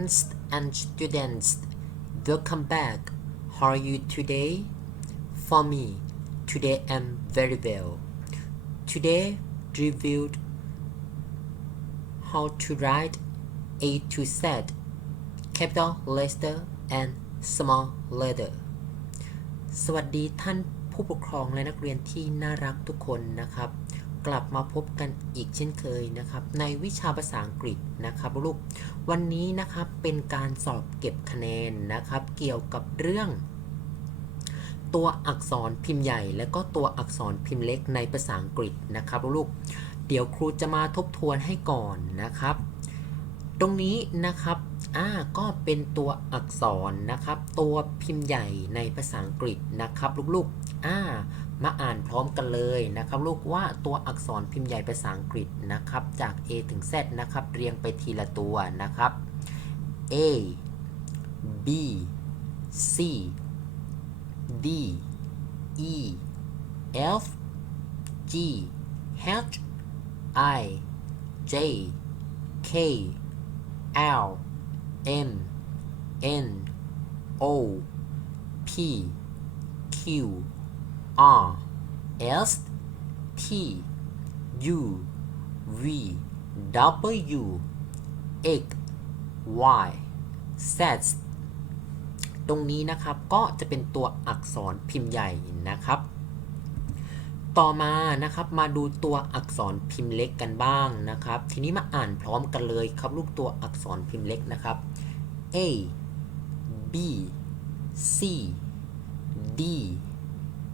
Hello, parents and students. Welcome back. How are you today? For me, today I'm very well. Today, reviewed how to write A to Z, capital letter and small letter. สวัสดีท่านผู้ปกครองและนักเรียนที่น่ารักทุกคนนะครับ กลับมาพบกันอีกเช่นเคยนะครับ ในวิชาภาษาอังกฤษนะครับลูกวันนี้นะครับเป็นการสอบเก็บคะแนนนะครับ เกี่ยวกับเรื่อง ตัวอักษรพิมพ์ใหญ่ และก็ตัวอักษรพิมพ์เล็กในภาษาอังกฤษนะครับลูกเดี๋ยวครูจะมาทบทวนให้ก่อนนะครับ ตรงนี้นะครับอ่าก็เป็นตัวอักษรนะครับ ตัวพิมพ์ใหญ่ในภาษาอังกฤษนะครับลูกๆอ่า มาอ่านพร้อมกันเลยนะครับ ลูกว่าตัวอักษรพิมพ์ใหญ่ภาษาอังกฤษนะครับ จาก A ถึง Z นะครับ เรียงไปทีละตัวนะครับ A B C D E F G H I J K L M N O P Q R S T U V W X Y Z ตรงนี้นะครับก็จะเป็นตัวอักษรพิมพ์ใหญ่นะครับ ต่อมานะครับมาดูตัวอักษรพิมพ์เล็กกันบ้างนะครับ ทีนี้มาอ่านพร้อมกันเลยครับลูกตัวอักษรพิมพ์เล็กนะครับ A B C D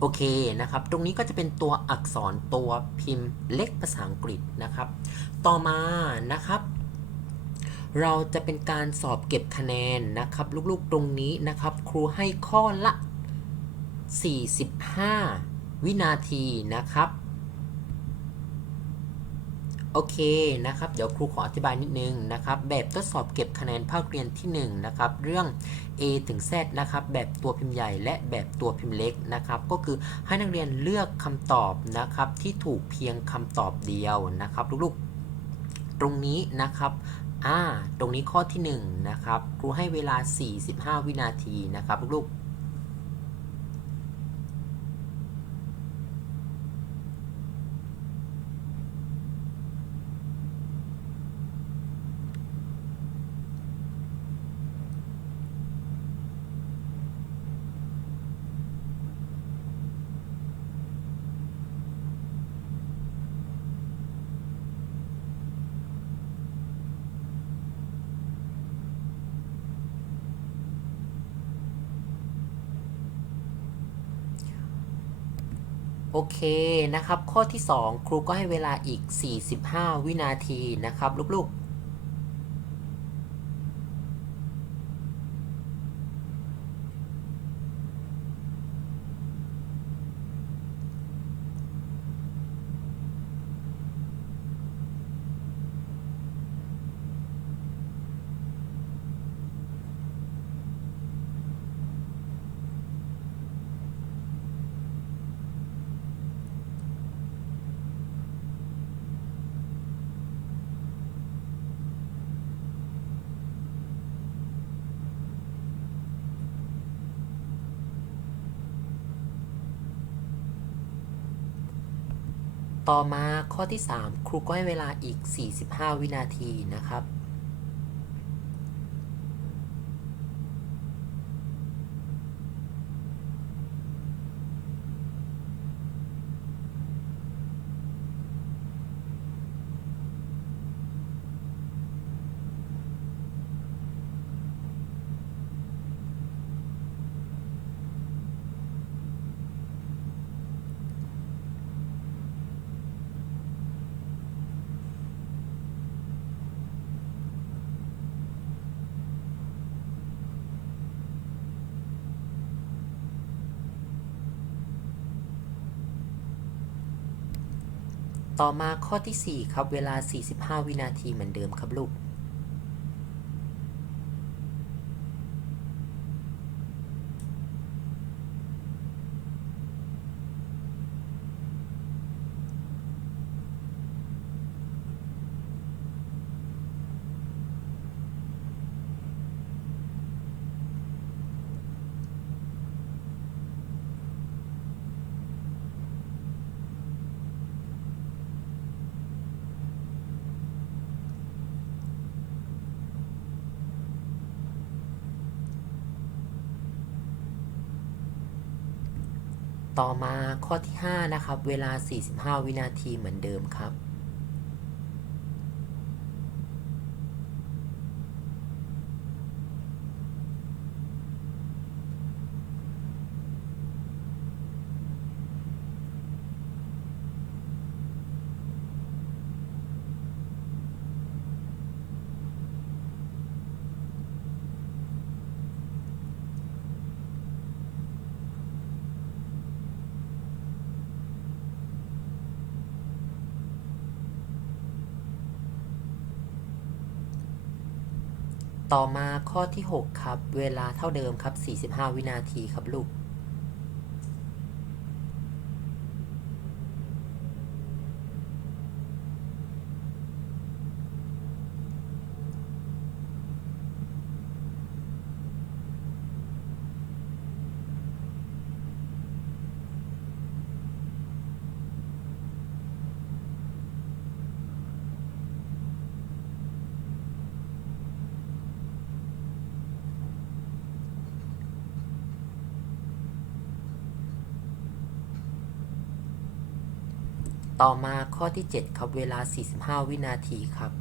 โอเคนะครับ ตรงนี้ก็จะเป็นตัวอักษรตัวพิมพ์เล็กภาษาอังกฤษนะครับ ต่อมานะครับเราจะเป็นการสอบเก็บคะแนนนะครับ ลูกๆตรงนี้นะครับ ครูให้ข้อละ 45 วินาทีนะครับ โอเคนะครับ เดี๋ยวครูขออธิบายนิดนึงนะครับ แบบทดสอบเก็บคะแนนภาคเรียนที่1นะครับเรื่อง A ถึง Z นะครับ แบบตัวพิมพ์ใหญ่และแบบตัวพิมพ์เล็กนะครับ ก็คือให้นักเรียนเลือกคำตอบนะครับที่ถูกเพียงคำตอบเดียวนะครับลูกๆ ตรงนี้นะครับอ่าตรงนี้ข้อที่1นะครับครูให้เวลา 45 วินาทีนะครับลูกๆ โอเคนะครับ ข้อที่ 2 ครูก็ให้เวลาอีก 45 วินาทีนะครับ ลูกๆ ต่อมาข้อที่ 3 ครูก็ให้เวลาอีก 45 วินาทีนะครับ ต่อมาข้อที่ 4 ครับ เวลา 45 วินาทีเหมือนเดิมครับลูก ต่อมาข้อที่ 5 นะครับ เวลา 45 วินาทีเหมือนเดิมครับ ต่อมาข้อที่ 6 ครับ เวลาเท่าเดิมครับ 45 วินาทีครับลูก ต่อมาข้อที่ 7 ครับ เวลา 45 วินาทีครับ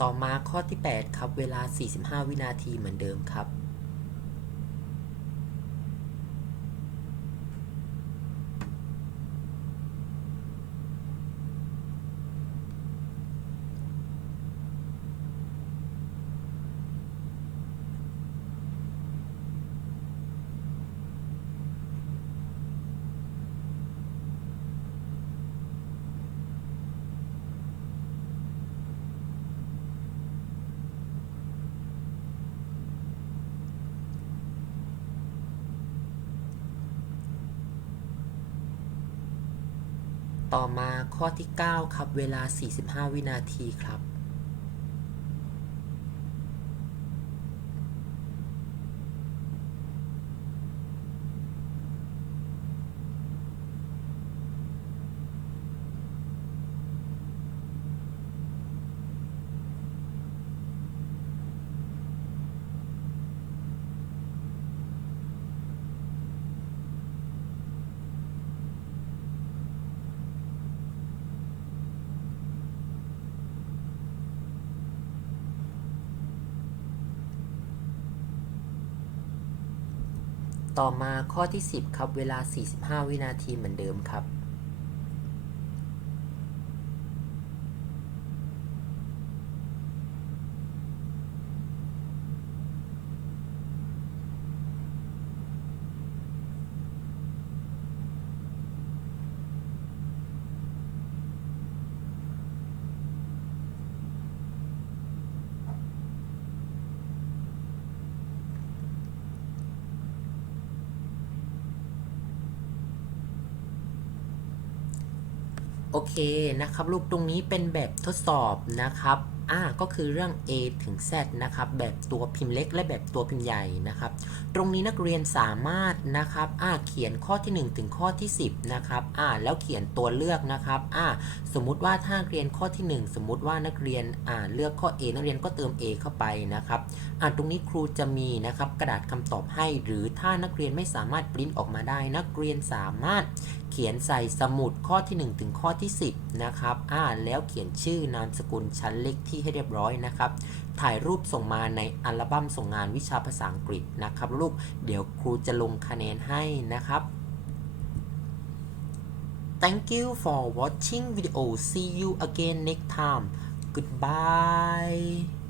ต่อมาข้อที่ 8 ครับ เวลา 45 วินาทีเหมือนเดิมครับ ต่อมาข้อที่ 9 ครับ เวลา 45 วินาทีครับ ต่อมาข้อที่ 10 ครับ เวลา 45 วินาทีเหมือนเดิมครับ โอเคนะครับลูกตรงนี้เป็นแบบทดสอบนะครับ อ่าก็คือเรื่อง A ถึง Z นะครับ แบบตัวพิมพ์เล็กและแบบตัวพิมพ์ใหญ่นะครับ ตรงนี้นักเรียนสามารถนะครับอ่าเขียนข้อที่ 1 ถึงข้อที่ 10 นะครับอ่าแล้วเขียนตัวเลือกนะครับอ่าสมมุติว่าถ้านักเรียนข้อที่ 1 สมมุติว่านักเรียนอ่าเลือกข้อ A นักเรียนก็เติม A เข้าไปนะครับอ่าตรงนี้ครูจะมีนะครับกระดาษคำตอบให้ หรือถ้านักเรียนไม่สามารถปริ้นออกมาได้ นักเรียนสามารถเขียนใส่สมุดข้อที่ 1 ถึงข้อที่ 10 นะครับอ่าแล้วเขียนชื่อนามสกุลชั้นเลขที่ให้เรียบร้อยนะครับ ถ่ายรูปส่งมาในอัลบั้มส่งงานวิชาภาษาอังกฤษนะครับลูกเดี๋ยวครูจะลงคะแนนให้นะครับ Thank you for watching video see you again next time goodbye